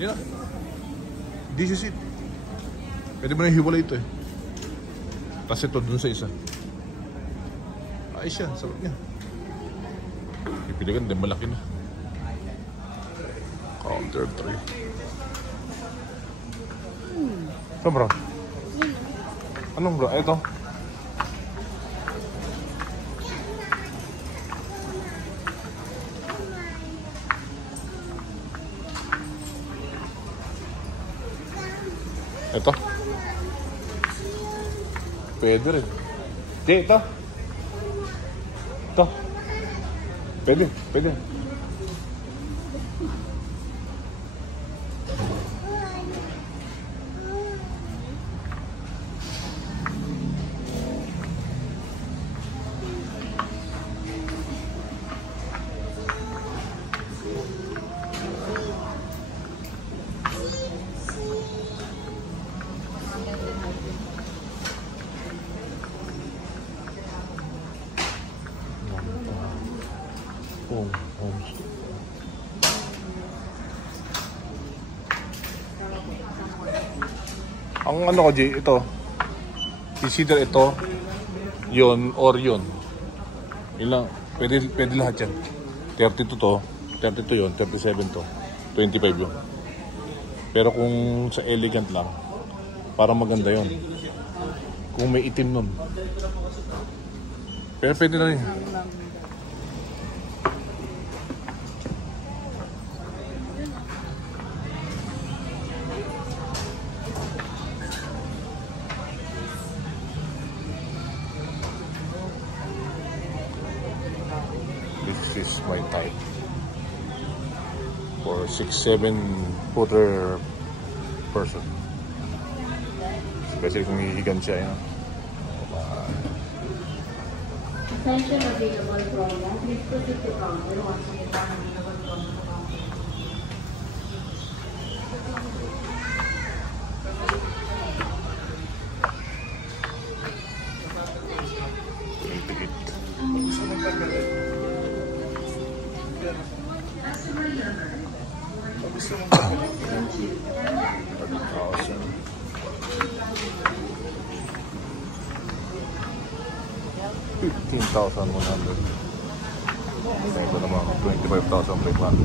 Yan. This is it. Pwede mo na hiwalay ito eh. Tapos ito dun sa isa. Ayos yan, sarap niya. Pipiligan din, malaki na. Counter 3. Saan bro? Anong bro? Ito? Ito? Pwede rin. Di, ito? Ito? Pwede, pwede. Ang ano ko, Jay, ito. Consider ito, yun, or yun. Yun lang. Pwede lahat yan. 32 to, 32 yun, 37 to, 25 yun. Pero kung sa elegant lang, parang maganda yun. Kung may itim nun. Pero pwede na rin. This is my type for 6-7 footer person, especially kung hihigan siya, yun. Attention available program. Please proceed to counter once you get available program. $15,100. Ito naman 25,000 per month.